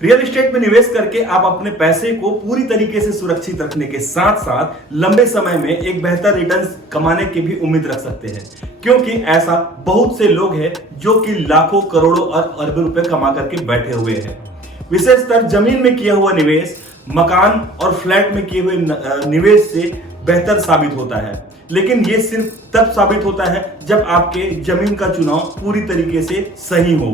Real estate में निवेश करके आप अपने पैसे को पूरी तरीके से सुरक्षित रखने के साथ साथ लंबे समय में एक बेहतर रिटर्न कमाने की भी उम्मीद रख सकते हैं, क्योंकि ऐसा बहुत से लोग हैं जो कि लाखों करोड़ों और अरबों रुपए कमा करके बैठे हुए हैं। विशेषतर जमीन में किया हुआ निवेश मकान और फ्लैट में किए हुए निवेश से बेहतर साबित होता है, लेकिन यह सिर्फ तब साबित होता है जब आपके जमीन का चुनाव पूरी तरीके से सही हो।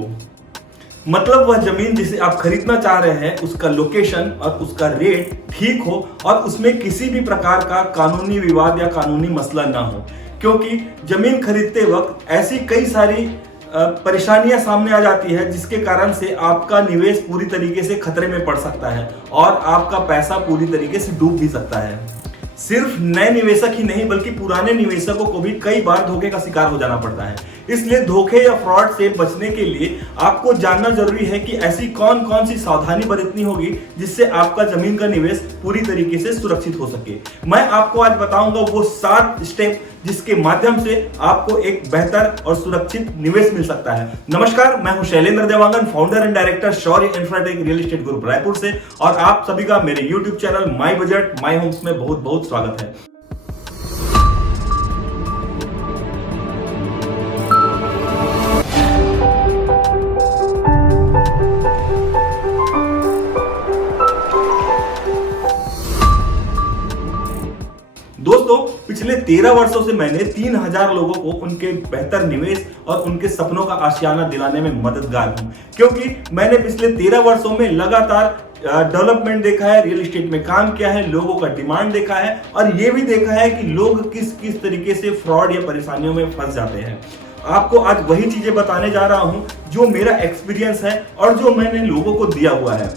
मतलब वह जमीन जिसे आप खरीदना चाह रहे हैं उसका लोकेशन और उसका रेट ठीक हो और उसमें किसी भी प्रकार का कानूनी विवाद या कानूनी मसला ना हो, क्योंकि जमीन खरीदते वक्त ऐसी कई सारी परेशानियां सामने आ जाती है जिसके कारण से आपका निवेश पूरी तरीके से खतरे में पड़ सकता है और आपका पैसा पूरी तरीके से डूब भी सकता है। सिर्फ नए निवेशक ही नहीं बल्कि पुराने निवेशकों को भी कई बार धोखे का शिकार हो जाना पड़ता है। इसलिए धोखे या फ्रॉड से बचने के लिए आपको जानना जरूरी है कि ऐसी कौन कौन सी सावधानी बरतनी होगी जिससे आपका जमीन का निवेश पूरी तरीके से सुरक्षित हो सके। मैं आपको आज बताऊंगा वो 7 स्टेप जिसके माध्यम से आपको एक बेहतर और सुरक्षित निवेश मिल सकता है। नमस्कार, मैं हूं Shailendra Dewangan, founder and director Shaurya infratech real estate group Raipur से, और आप सभी का मेरे YouTube channel my budget my homes में बहुत बहुत स्वागत है। दोस्तों, पिछले 13 वर्षों से मैंने 3000 लोगों को उनके बेहतर निवेश और उनके सपनों का आशियाना दिलाने में मददगार हूं, क्योंकि मैंने पिछले 13 वर्षों में लगातार डेवलपमेंट देखा है, रियल एस्टेट में काम किया है, लोगों का डिमांड देखा है और यह भी देखा है कि लोग किस किस तरीके से फ्रॉड या परेशानियों में फंस जाते हैं। आपको आज वही चीजें बताने जा रहा हूं जो मेरा एक्सपीरियंस है और जो मैंने लोगों को दिया हुआ है।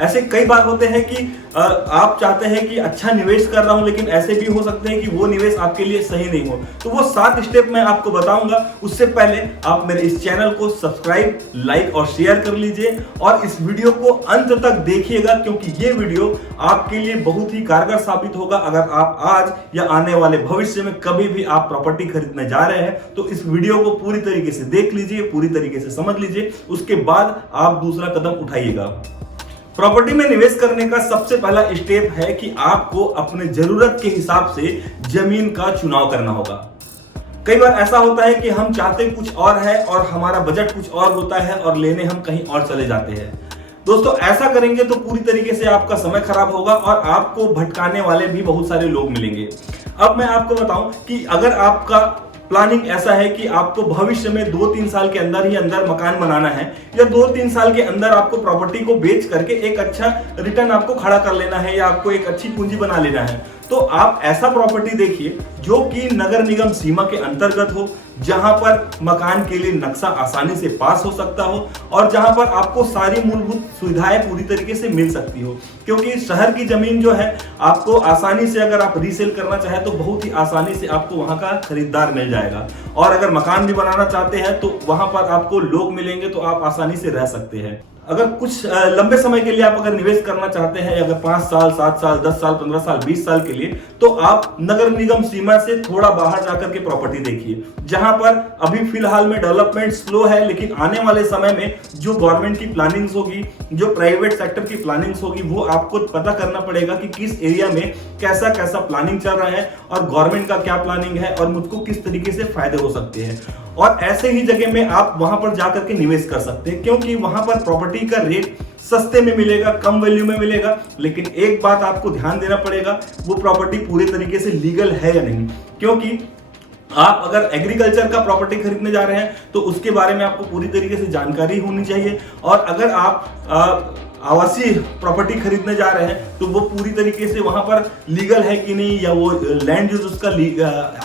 ऐसे कई बार होते हैं कि आप चाहते हैं कि अच्छा निवेश कर रहा हूं, लेकिन ऐसे भी हो सकते हैं कि वो निवेश आपके लिए सही नहीं हो। तो वो 7 स्टेप मैं आपको बताऊंगा। उससे पहले आप मेरे इस चैनल को सब्सक्राइब, लाइक और शेयर कर लीजिए और इस वीडियो को अंत तक देखिएगा, क्योंकि ये वीडियो आपके लिए बहुत ही कारगर साबित होगा। अगर आप आज या आने वाले भविष्य में कभी भी आप प्रॉपर्टी खरीदने जा रहे हैं तो इस वीडियो को पूरी तरीके से देख लीजिए, पूरी तरीके से समझ लीजिए, उसके बाद आप दूसरा कदम उठाइएगा। प्रॉपर्टी में निवेश करने का सबसे पहला स्टेप है कि आपको अपने जरूरत के हिसाब से जमीन का चुनाव करना होगा। कई बार ऐसा होता है कि हम चाहते कुछ और है और हमारा बजट कुछ और होता है और लेने हम कहीं और चले जाते हैं। दोस्तों, ऐसा करेंगे तो पूरी तरीके से आपका समय खराब होगा और आपको भटकाने वाले भी बहुत सारे लोग मिलेंगे। अब मैं आपको बताऊं कि अगर आपका प्लानिंग ऐसा है कि आपको भविष्य में 2-3 साल के अंदर ही अंदर मकान बनाना है या 2-3 साल के अंदर आपको प्रॉपर्टी को बेच करके एक अच्छा रिटर्न आपको खड़ा कर लेना है या आपको एक अच्छी पूंजी बना लेना है, तो आप ऐसा प्रॉपर्टी देखिए जो कि नगर निगम सीमा के अंतर्गत हो, जहां पर मकान के लिए नक्शा आसानी से पास हो सकता हो और जहां पर आपको सारी मूलभूत सुविधाएं पूरी तरीके से मिल सकती हो। क्योंकि शहर की जमीन जो है आपको आसानी से, अगर आप रीसेल करना चाहे तो बहुत ही आसानी से आपको वहां का खरीदार मिल जाएगा, और अगर मकान भी बनाना चाहते हैं तो वहां पर आपको लोग मिलेंगे तो आप आसानी से रह सकते हैं। अगर कुछ लंबे समय के लिए आप अगर निवेश करना चाहते हैं, अगर 5 साल, 7 साल, 10 साल, 15 साल, 20 साल के लिए, तो आप नगर निगम सीमा से थोड़ा बाहर जाकर के प्रॉपर्टी देखिए, जहां पर अभी फिलहाल में डेवलपमेंट स्लो है, लेकिन आने वाले समय में जो गवर्नमेंट की प्लानिंग्स होगी, जो प्राइवेट सेक्टर की प्लानिंग्स होगी, वो आपको पता करना पड़ेगा कि किस एरिया में कैसा कैसा प्लानिंग चल रहा है और गवर्नमेंट का क्या प्लानिंग है और मुझको किस तरीके से फायदे हो सकते हैं। और ऐसे ही जगह में आप वहां पर जाकर के निवेश कर सकते हैं, क्योंकि वहां पर प्रॉपर्टी का रेट सस्ते में मिलेगा, कम वैल्यू में मिलेगा। लेकिन एक बात आपको ध्यान देना पड़ेगा, वो प्रॉपर्टी पूरे तरीके से लीगल है या नहीं। क्योंकि आप अगर एग्रीकल्चर का प्रॉपर्टी खरीदने जा रहे हैं तो उसके बारे में आपको पूरी तरीके से जानकारी होनी चाहिए, और अगर आप आवासीय प्रॉपर्टी खरीदने जा रहे हैं तो वो पूरी तरीके से वहां पर लीगल है कि नहीं, या वो लैंड यूज उसका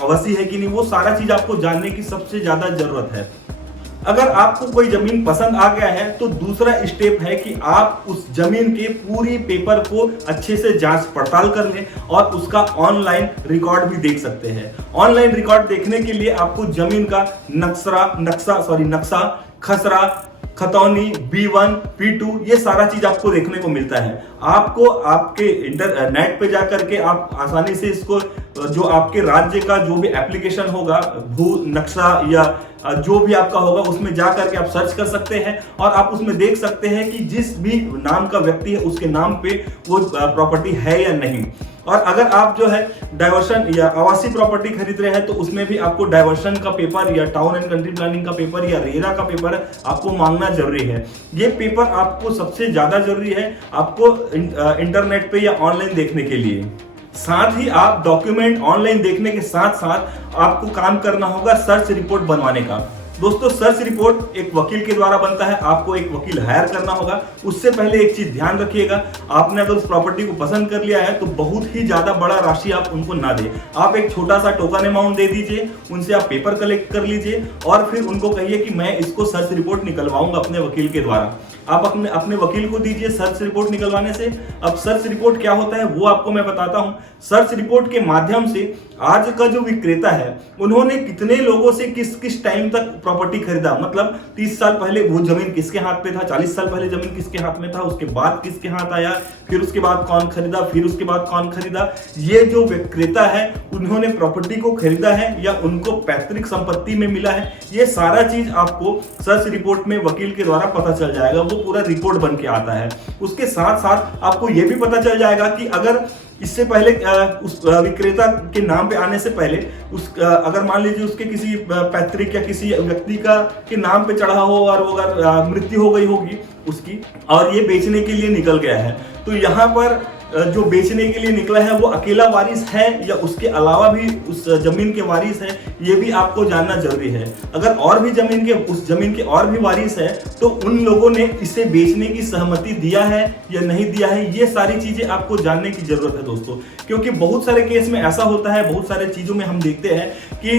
आवासीय है कि नहीं, वो सारा चीज आपको जानने की सबसे ज्यादा जरूरत है। अगर आपको कोई जमीन पसंद आ गया है तो दूसरा स्टेप है कि आप उस जमीन के पूरी पेपर को अच्छे से जांच पड़ताल कर लें और उसका ऑनलाइन रिकॉर्ड भी देख सकते हैं। ऑनलाइन रिकॉर्ड देखने के लिए आपको जमीन का नक्शा, खसरा, खतौनी, B1, P2, ये सारा चीज आपको देखने को मिलता है। आपको आपके इंटरनेट पे जाकर के आप आसानी से इसको जो आपके राज्य का जो भी एप्लीकेशन होगा, भू नक्शा या जो भी आपका होगा, उसमें जा करके आप सर्च कर सकते हैं और आप उसमें देख सकते हैं कि जिस भी नाम का व्यक्ति है उसके नाम पे वो प्रॉपर्टी है या नहीं। और अगर आप जो है डाइवर्शन या आवासीय प्रॉपर्टी खरीद रहे हैं तो उसमें भी आपको डाइवर्शन का पेपर या टाउन एंड कंट्री प्लानिंग का पेपर या रेरा का पेपर आपको मांगना जरूरी है। ये पेपर आपको सबसे ज्यादा जरूरी है आपको इंटरनेट पे या ऑनलाइन देखने के लिए। साथ ही आप डॉक्यूमेंट ऑनलाइन देखने के साथ साथ आपको काम करना होगा सर्च रिपोर्ट बनवाने का। दोस्तों, सर्च रिपोर्ट एक वकील के द्वारा बनता है, आपको एक वकील हायर करना होगा। उससे पहले एक चीज ध्यान रखिएगा, आपने अगर उस प्रॉपर्टी को पसंद कर लिया है तो बहुत ही ज्यादा बड़ा राशि आप उनको ना दें। आप एक छोटा सा टोकन अमाउंट दे दीजिए, उनसे आप पेपर कलेक्ट कर लीजिए और फिर उनको कहिए कि मैं इसको सर्च रिपोर्ट निकलवाऊंगा अपने वकील के द्वारा। आप अपने वकील को दीजिए सर्च रिपोर्ट निकलवाने से। अब सर्च रिपोर्ट क्या होता है वो आपको मैं बताता हूं। सर्च रिपोर्ट के माध्यम से आज का जो विक्रेता है उन्होंने कितने लोगों से किस किस टाइम तक प्रॉपर्टी खरीदा, मतलब 30 साल पहले वो जमीन किसके हाथ पे था, 40 साल पहले जमीन किसके हाथ में था, उसके बाद किसके हाथ आया, फिर उसके बाद कौन खरीदा, फिर उसके बाद कौन खरीदा। ये जो विक्रेता है उन्होंने प्रॉपर्टी को खरीदा है या उनको पैतृक संपत्ति में मिला है, ये सारा चीज आपको सर्च रिपोर्ट में वकील के द्वारा पता चल जाएगा। वो पूरा रिपोर्ट बन के आता है। उसके साथ साथ आपको यह भी पता चल जाएगा कि अगर इससे पहले उस विक्रेता के नाम पे आने से पहले अगर मान लीजिए उसके किसी पैतृक या किसी व्यक्ति का के नाम पे चढ़ा हो और वो अगर मृत्यु हो गई होगी उसकी और ये बेचने के लिए निकल गया है, तो यहाँ पर जो बेचने के लिए निकला है वो अकेला वारिस है या उसके अलावा भी उस जमीन के वारिस है, ये भी आपको जानना जरूरी है। अगर और भी उस जमीन के और भी वारिस है तो उन लोगों ने इसे बेचने की सहमति दिया है या नहीं दिया है, ये सारी चीजें आपको जानने की जरूरत है दोस्तों। क्योंकि बहुत सारे केस में ऐसा होता है, बहुत सारे चीजों में हम देखते हैं कि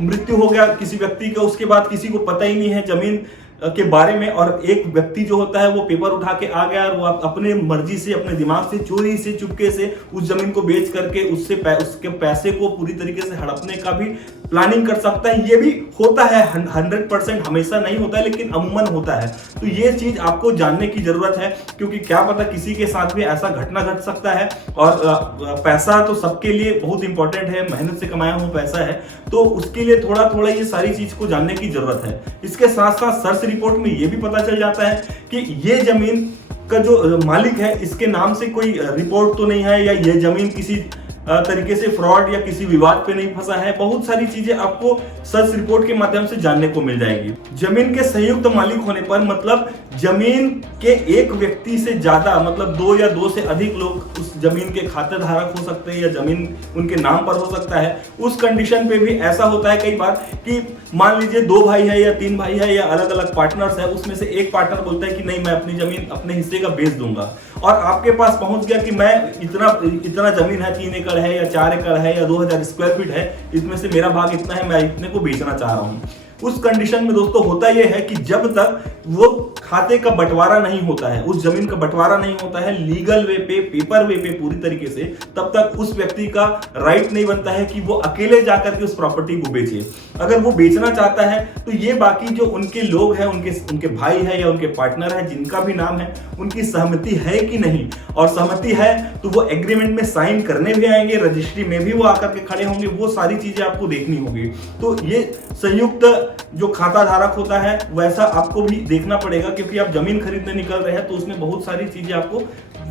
मृत्यु हो गया किसी व्यक्ति का, उसके बाद किसी को पता ही नहीं है जमीन के बारे में और एक व्यक्ति जो होता है वो पेपर उठा के आ गया और वो अपने मर्जी से अपने दिमाग से चोरी से चुपके से उस जमीन को बेच करके उसके पैसे को पूरी तरीके से हड़पने का भी प्लानिंग कर सकता है। ये भी होता है, 100% हमेशा नहीं होता है लेकिन अमूमन होता है। तो ये चीज आपको जानने की जरूरत है क्योंकि क्या पता किसी के साथ भी ऐसा घटना घट सकता है। और पैसा तो सबके लिए बहुत इंपॉर्टेंट है, मेहनत से कमाया हुआ पैसा है, तो उसके लिए थोड़ा थोड़ा ये सारी चीज को जानने की जरूरत है। इसके साथ साथ सर्च रिपोर्ट में ये भी पता चल जाता है कि ये जमीन का जो मालिक है इसके नाम से कोई रिपोर्ट तो नहीं है या ये जमीन किसी तरीके से फ्रॉड या किसी विवाद पे नहीं फंसा है। बहुत सारी चीजें आपको सर्च रिपोर्ट के माध्यम से जानने को मिल जाएगी। जमीन के संयुक्त मालिक होने पर मतलब जमीन के एक व्यक्ति से ज्यादा मतलब 2 या 2 से अधिक लोग उस जमीन के खातेधारक हो सकते हैं या जमीन उनके नाम पर हो सकता है। उस कंडीशन पे भी ऐसा होता है कई बार कि मान लीजिए 2 भाई है या 3 भाई है या अलग अलग पार्टनर्स है, उसमें से एक पार्टनर बोलता है कि नहीं मैं अपनी जमीन अपने हिस्से का बेच दूंगा और आपके पास पहुंच गया कि मैं इतना जमीन है, 3 एकड़ है या 4 एकड़ है या 2000 स्क्वायर फीट है, इसमें से मेरा भाग इतना है, मैं इतने को बेचना चाह रहा हूं। उस कंडीशन में दोस्तों होता यह है कि जब तक वो खाते का बंटवारा नहीं होता है, उस जमीन का बंटवारा नहीं होता है लीगल वे पे, पेपर वे पे पूरी तरीके से, तब तक उस व्यक्ति का राइट नहीं बनता है कि वो अकेले जाकर के उस प्रॉपर्टी को बेचे। अगर वो बेचना चाहता है तो ये बाकी जो उनके लोग हैं, उनके भाई है या उनके पार्टनर है जिनका भी नाम है, उनकी सहमति है कि नहीं, और सहमति है तो वो एग्रीमेंट में साइन करने भी आएंगे, रजिस्ट्री में भी वो आकर के खड़े होंगे, वो सारी चीजें आपको देखनी होगी। तो ये संयुक्त जो खाता धारक होता है वैसा आपको भी देखना पड़ेगा क्योंकि आप जमीन खरीदने निकल रहे हैं तो उसमें बहुत सारी चीजें आपको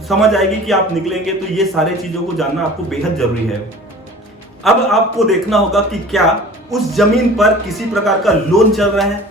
समझ आएगी कि आप निकलेंगे, तो ये सारी चीजों को जानना आपको बेहद जरूरी है। अब आपको देखना होगा कि क्या उस जमीन पर किसी प्रकार का लोन चल रहा है।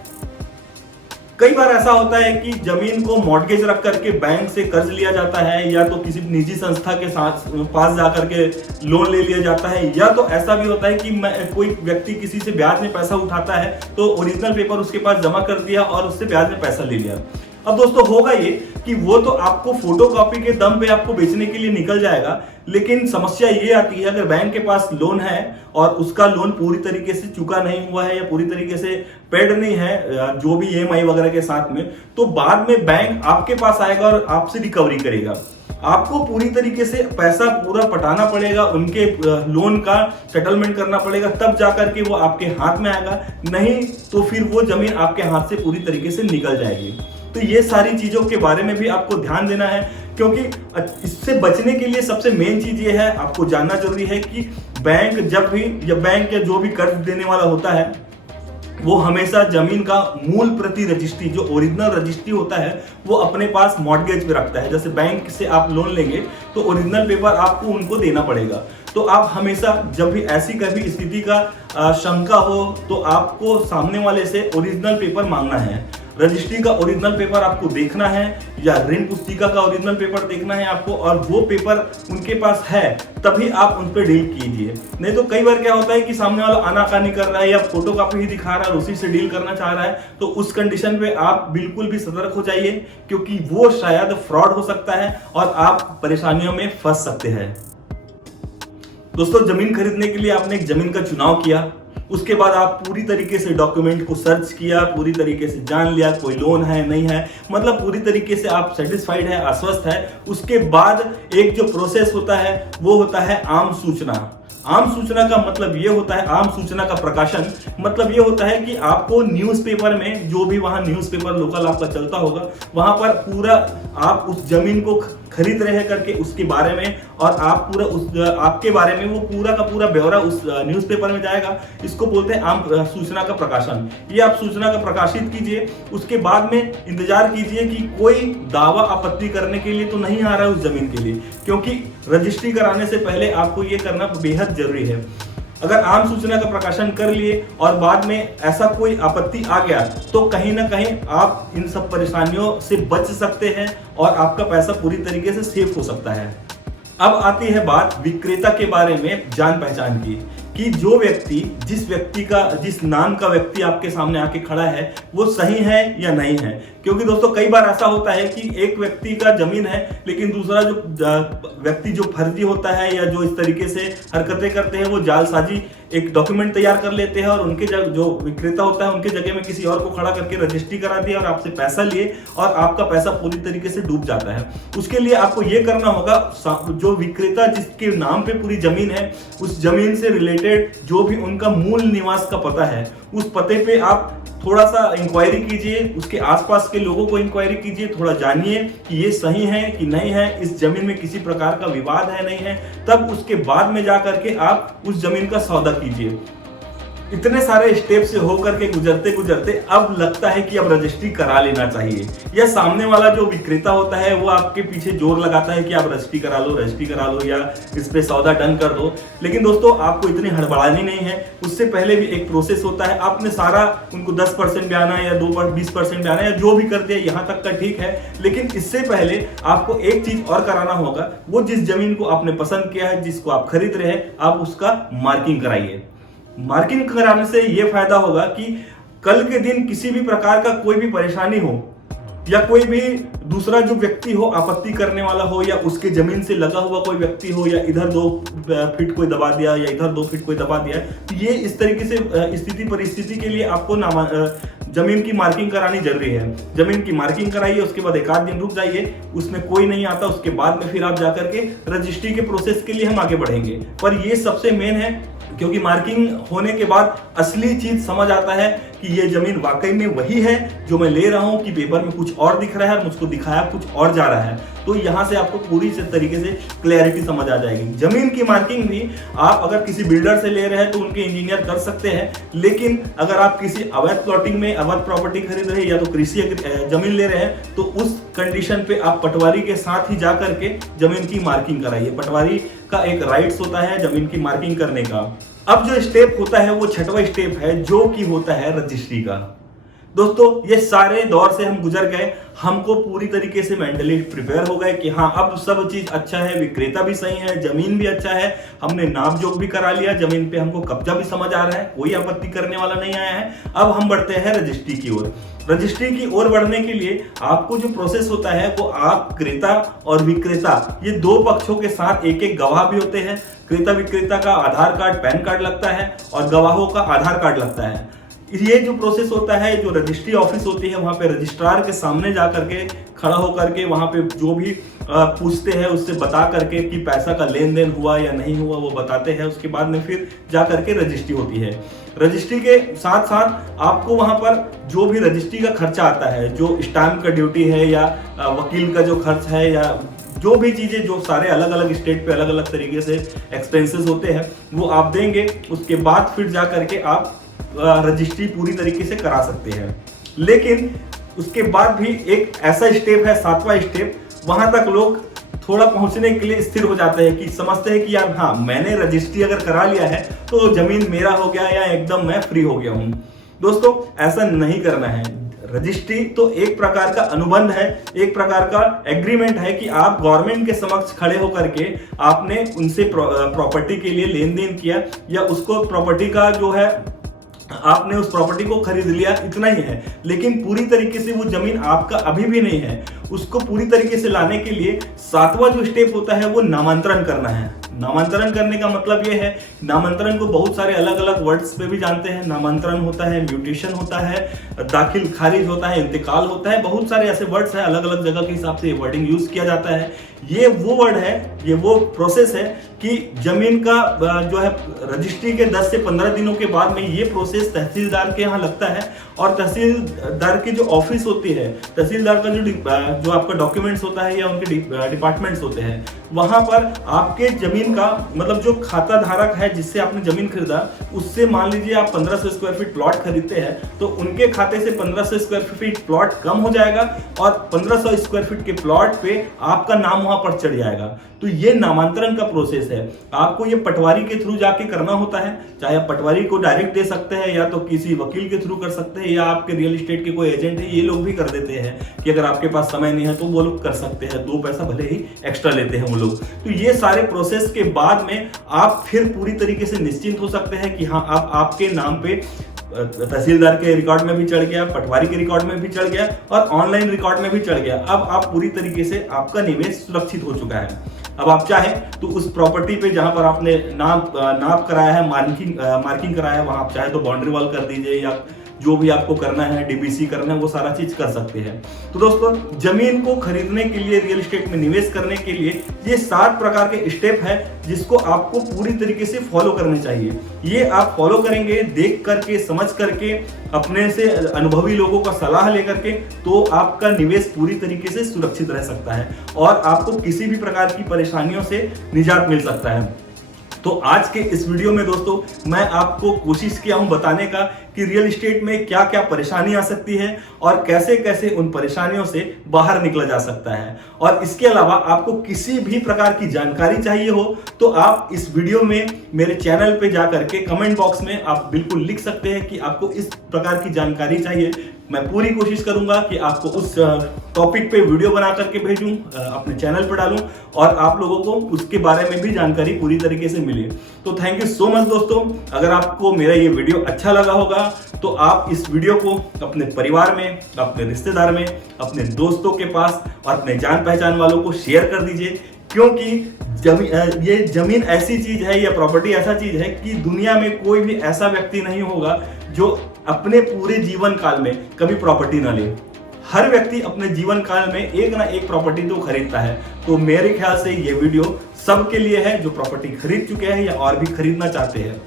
कई बार ऐसा होता है कि जमीन को मॉर्गेज रख करके बैंक से कर्ज लिया जाता है या तो किसी निजी संस्था के साथ पास जाकर के लोन ले लिया जाता है, या तो ऐसा भी होता है कि कोई व्यक्ति किसी से ब्याज में पैसा उठाता है तो ओरिजिनल पेपर उसके पास जमा कर दिया और उससे ब्याज में पैसा ले लिया। अब दोस्तों होगा ये कि वो तो आपको फोटोकॉपी के दम पे आपको बेचने के लिए निकल जाएगा, लेकिन समस्या ये आती है अगर बैंक के पास लोन है और उसका लोन पूरी तरीके से चुका नहीं हुआ है या पूरी तरीके से पेड नहीं है जो भी EMI वगैरह के साथ में, तो बाद में बैंक आपके पास आएगा और आपसे रिकवरी करेगा। आपको पूरी तरीके से पैसा पूरा पटाना पड़ेगा, उनके लोन का सेटलमेंट करना पड़ेगा, तब जाकर के वो आपके हाथ में आएगा, नहीं तो फिर वो जमीन आपके हाथ से पूरी तरीके से निकल जाएगी। तो ये सारी चीजों के बारे में भी आपको ध्यान देना है, क्योंकि इससे बचने के लिए सबसे मेन चीज ये है, आपको जानना जरूरी है कि बैंक जब भी या बैंक या जो भी कर्ज देने वाला होता है वो हमेशा जमीन का मूल प्रति रजिस्ट्री, जो ओरिजिनल रजिस्ट्री होता है, वो अपने पास मॉर्गेज पे रखता है। जैसे बैंक से आप लोन लेंगे तो ओरिजिनल पेपर आपको उनको देना पड़ेगा। तो आप हमेशा जब भी ऐसी कभी स्थिति का शंका हो तो आपको सामने वाले से ओरिजिनल पेपर मांगना है। रजिस्ट्री का ओरिजिनल पेपर आपको देखना है या ऋण पुस्तिका का ओरिजिनल पेपर देखना है आपको, और वो पेपर उनके पास है तभी आप उन पर डील कीजिए। नहीं तो कई बार क्या होता है कि सामने वाला आनाकानी कर रहा है या फोटो कॉपी ही दिखा रहा है, उसी से डील करना चाह रहा है, तो उस कंडीशन पे आप बिल्कुल भी सतर्क हो जाइए, क्योंकि वो शायद फ्रॉड हो सकता है और आप परेशानियों में फंस सकते हैं। दोस्तों, जमीन खरीदने के लिए आपने एक जमीन का चुनाव किया, उसके बाद आप पूरी तरीके से डॉक्यूमेंट को सर्च किया, पूरी तरीके से जान लिया कोई लोन है नहीं है, मतलब पूरी तरीके से आप सेटिस्फाइड है, आश्वस्त है। उसके बाद एक जो प्रोसेस होता है वो होता है आम सूचना। आम सूचना का मतलब ये होता है, आम सूचना का प्रकाशन मतलब ये होता है कि आपको न्यूज़पेपर में, जो भी वहां न्यूज़पेपर लोकल आपका चलता होगा, वहां पर पूरा आप उस जमीन को खरीद रहे करके उसके बारे में, और आप पूरा उस आपके बारे में वो पूरा का पूरा ब्यौरा उस न्यूज़पेपर में जाएगा। इसको बोलते हैं आम सूचना का प्रकाशन। ये आप सूचना का प्रकाशित कीजिए, उसके बाद में इंतजार कीजिए कि कोई दावा आपत्ति करने के लिए तो नहीं आ रहा है उस जमीन के लिए, क्योंकि रजिस्ट्री कराने से पहले आपको ये करना बेहद जरूरी है। अगर आम सूचना का प्रकाशन कर लिए और बाद में ऐसा कोई आपत्ति आ गया तो कहीं ना कहीं आप इन सब परेशानियों से बच सकते हैं और आपका पैसा पूरी तरीके से सेफ हो सकता है। अब आती है बात विक्रेता के बारे में जान पहचान की, कि जो व्यक्ति, जिस नाम का व्यक्ति आपके सामने आके खड़ा है वो सही है या नहीं है। क्योंकि दोस्तों कई बार ऐसा होता है कि एक व्यक्ति का जमीन है लेकिन दूसरा जो व्यक्ति जो फर्जी होता है या जो इस तरीके से हरकतें करते हैं, वो जालसाजी एक डॉक्यूमेंट तैयार कर लेते हैं और उनके जो विक्रेता होता है उनके जगह में किसी और को खड़ा करके रजिस्ट्री करा दिया और आपसे पैसा लिए और आपका पैसा पूरी तरीके से डूब जाता है। उसके लिए आपको ये करना होगा, जो विक्रेता जिसके नाम पे पूरी जमीन है, उस जमीन से रिलेटेड जो भी उनका मूल निवास का पता है, उस पते पे आप थोड़ा सा इंक्वायरी कीजिए, उसके आसपास के लोगों को इंक्वायरी कीजिए, थोड़ा जानिए कि ये सही है कि नहीं है, इस जमीन में किसी प्रकार का विवाद है नहीं है, तब उसके बाद में जा करके आप उस जमीन का सौदा कीजिए। इतने सारे स्टेप से होकर के गुजरते गुजरते अब लगता है कि अब रजिस्ट्री करा लेना चाहिए, या सामने वाला जो विक्रेता होता है वो आपके पीछे जोर लगाता है कि आप रजिस्ट्री करा लो या इस पे सौदा डन कर दो। लेकिन दोस्तों आपको इतनी हड़बड़ानी नहीं है, उससे पहले भी एक प्रोसेस होता है। आपने सारा उनको 10% ब्याना या 20% ब्याना या जो भी कर दिया, यहाँ तक का ठीक है, लेकिन इससे पहले आपको एक चीज और कराना होगा। वो जिस जमीन को आपने पसंद किया है, जिसको आप खरीद रहे हैं, आप उसका मार्किंग कराइए। मार्किंग कराने से यह फायदा होगा कि कल के दिन किसी भी प्रकार का कोई भी परेशानी हो या कोई भी दूसरा जो व्यक्ति हो आपत्ति करने वाला हो, या उसके जमीन से लगा हुआ कोई व्यक्ति हो, या इधर 2 फीट कोई दबा दिया या इधर 2 फीट कोई दबा दिया, तो ये इस तरीके से स्थिति परिस्थिति के लिए आपको जमीन की मार्किंग करानी जरूरी है। जमीन की मार्किंग कराइए, उसके बाद 1 आध दिन रुक जाइए, उसमें कोई नहीं आता, उसके बाद में फिर आप जाकर के रजिस्ट्री के प्रोसेस के लिए हम आगे बढ़ेंगे। पर ये सबसे मेन है, क्योंकि मार्किंग होने के बाद असली चीज समझ आता है कि ये जमीन वाकई में वही है जो मैं ले रहा हूं, कि पेपर में कुछ और दिख रहा है और मुझको दिखाया कुछ और जा रहा है। तो यहां से आपको पूरी तरीके से क्लैरिटी समझ आ जाएगी। जमीन की मार्किंग भी आप अगर किसी बिल्डर से ले रहे हैं तो उनके इंजीनियर कर सकते हैं, लेकिन अगर आप किसी अवैध प्लॉटिंग में अवैध प्रॉपर्टी खरीद रहे हैं या तो कृषि जमीन ले रहे हैं, तो उस कंडीशन पे आप पटवारी के साथ ही जा करके जमीन की मार्किंग कराइए। पटवारी का एक राइट्स होता है जमीन की मार्किंग करने का। अब जो स्टेप होता है वो 6वां स्टेप है, जो कि होता है रजिस्ट्री का। दोस्तों ये सारे दौर से हम गुजर गए, हमको पूरी तरीके से मेंटली प्रिपेयर हो गए कि हाँ अब सब चीज अच्छा है, विक्रेता भी सही है, जमीन भी अच्छा है, हमने नाप जोख भी करा लिया, जमीन पे हमको कब्जा भी समझ आ रहा है, कोई आपत्ति करने वाला नहीं आया है। अब हम बढ़ते हैं रजिस्ट्री की ओर। रजिस्ट्री की ओर बढ़ने के लिए आपको जो प्रोसेस होता है वो आप क्रेता और विक्रेता, ये 2 पक्षों के साथ एक गवाह भी होते हैं। क्रेता विक्रेता का आधार कार्ड, पैन कार्ड लगता है और गवाहों का आधार कार्ड लगता है। ये जो प्रोसेस होता है, जो रजिस्ट्री ऑफिस होती है, वहां पे रजिस्ट्रार के सामने जा करके खड़ा होकर के वहां पे जो भी पूछते हैं उससे बता करके कि पैसा का लेन देन हुआ या नहीं हुआ वो बताते हैं। उसके बाद में फिर जा करके रजिस्ट्री होती है। रजिस्ट्री के साथ साथ आपको वहां पर जो भी रजिस्ट्री का खर्चा आता है, जो स्टाम्प का ड्यूटी है या वकील का जो खर्च है या जो भी चीजें, जो सारे अलग अलग स्टेट पे अलग अलग तरीके से एक्सपेंसेस होते हैं, वो आप देंगे। उसके बाद फिर जा करके आप रजिस्ट्री पूरी तरीके से करा सकते हैं। लेकिन उसके बाद भी एक ऐसा स्टेप है, 7वां स्टेप, वहां तक लोग थोड़ा पहुंचने के लिए स्थिर हो जाते हैं कि समझते हैं कि यार हाँ, मैंने रजिस्ट्री अगर करा लिया है तो जमीन मेरा हो गया या एकदम मैं फ्री हो गया हूं। दोस्तों, ऐसा नहीं करना है। रजिस्ट्री तो एक प्रकार का अनुबंध है, एक प्रकार का एग्रीमेंट है कि आप गवर्नमेंट के समक्ष खड़े होकर के आपने उनसे प्रॉपर्टी के लिए लेन देन किया या उसको प्रॉपर्टी का जो है आपने उस प्रॉपर्टी को खरीद लिया, इतना ही है। लेकिन पूरी तरीके से वो जमीन आपका अभी भी नहीं है। उसको पूरी तरीके से लाने के लिए 7वां जो स्टेप होता है वो नामांतरण करना है। नामांतरण करने का मतलब ये है, नामांतरण को बहुत सारे अलग अलग वर्ड्स पे भी जानते हैं। नामांतरण होता है, म्यूटेशन होता है, दाखिल खारिज होता है, इंतकाल होता है, बहुत सारे ऐसे वर्ड्स हैं, अलग अलग जगह के हिसाब से ये वर्डिंग यूज किया जाता है। ये वो वर्ड है, ये वो प्रोसेस है कि जमीन का जो है रजिस्ट्री के 10 से 15 दिनों के बाद में ये प्रोसेस तहसीलदार के यहाँ लगता है और तहसीलदार की जो ऑफिस होती है, तहसीलदार का जो आपका डॉक्यूमेंट्स होता है या उनके डिपार्टमेंट्स होते हैं, वहां पर आपके जमीन का मतलब जो खाता धारक है जिससे आपने जमीन खरीदा, उससे मान लीजिए आप 1500 स्क्वायर फीट प्लॉट खरीदते हैं तो उनके खाते से 1500 स्क्वायर फीट प्लॉट कम हो जाएगा और 1500 स्क्वायर फीट के प्लॉट पे आपका नाम वहां पर चढ़ जाएगा। तो ये नामांतरण का प्रोसेस है। आपको ये पटवारी के थ्रू जाके करना होता है, चाहे आप पटवारी को डायरेक्ट दे सकते हैं या तो किसी वकील के थ्रू कर सकते हैं या आपके रियल एस्टेट के कोई एजेंट है, ये लोग भी कर देते हैं कि अगर आपके पास समय नहीं है तो वो लोग कर सकते हैं, 2 पैसा भले ही एक्स्ट्रा लेते हैं वो लोग। तो ये सारे प्रोसेस के बाद में आप फिर पूरी तरीके से निश्चिंत हो सकते हैं कि हाँ, आप आपके नाम पे तहसीलदार के रिकॉर्ड में भी चढ़ गया, पटवारी के रिकॉर्ड में भी चढ़ गया और ऑनलाइन रिकॉर्ड में भी चढ़ गया। अब आप पूरी तरीके से आपका निवेश सुरक्षित हो चुका है। अब आप चाहें तो उस प्रॉपर्टी पे जहां पर आपने नाप कराया है, मार्किंग कराया है, वहां आप चाहे तो बाउंड्री वॉल कर दीजिए या जो भी आपको करना है, डीबीसी करना है, वो सारा चीज कर सकते हैं। तो दोस्तों, जमीन को खरीदने के लिए, रियल एस्टेट में निवेश करने के लिए ये 7 प्रकार के स्टेप है जिसको आपको पूरी तरीके से फॉलो करने चाहिए। ये आप फॉलो करेंगे देख करके, समझ करके, अपने से अनुभवी लोगों का सलाह लेकर के, तो आपका निवेश पूरी तरीके से सुरक्षित रह सकता है और आपको किसी भी प्रकार की परेशानियों से निजात मिल सकता है। तो आज के इस वीडियो में दोस्तों मैं आपको कोशिश किया हूं बताने का कि रियल एस्टेट में क्या क्या परेशानी आ सकती है और कैसे कैसे उन परेशानियों से बाहर निकला जा सकता है। और इसके अलावा आपको किसी भी प्रकार की जानकारी चाहिए हो तो आप इस वीडियो में मेरे चैनल पे जाकर के कमेंट बॉक्स में आप बिल्कुल लिख सकते हैं कि आपको इस प्रकार की जानकारी चाहिए। मैं पूरी कोशिश करूंगा कि आपको उस टॉपिक पे वीडियो बना करके भेजूं, अपने चैनल पर डालूं और आप लोगों को उसके बारे में भी जानकारी पूरी तरीके से मिले। तो थैंक यू सो मच दोस्तों। अगर आपको मेरा ये वीडियो अच्छा लगा होगा तो आप इस वीडियो को अपने परिवार में, अपने रिश्तेदार में, अपने दोस्तों के पास और अपने जान पहचान वालों को शेयर कर दीजिए, क्योंकि ये जमीन ऐसी चीज है या प्रॉपर्टी ऐसा चीज है कि दुनिया में कोई भी ऐसा व्यक्ति नहीं होगा जो अपने पूरे जीवन काल में कभी प्रॉपर्टी ना ले। हर व्यक्ति अपने जीवन काल में एक ना एक प्रॉपर्टी तो खरीदता है। तो मेरे ख्याल से ये वीडियो सबके लिए है जो प्रॉपर्टी खरीद चुके हैं या और भी खरीदना चाहते हैं।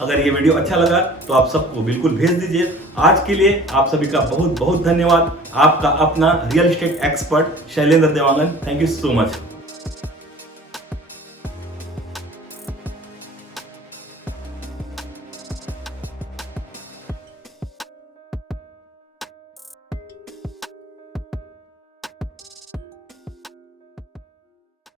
अगर ये वीडियो अच्छा लगा तो आप सबको बिल्कुल भेज दीजिए। आज के लिए आप सभी का बहुत बहुत धन्यवाद। आपका अपना real estate expert Shailendra Dewangan. Thank you so much.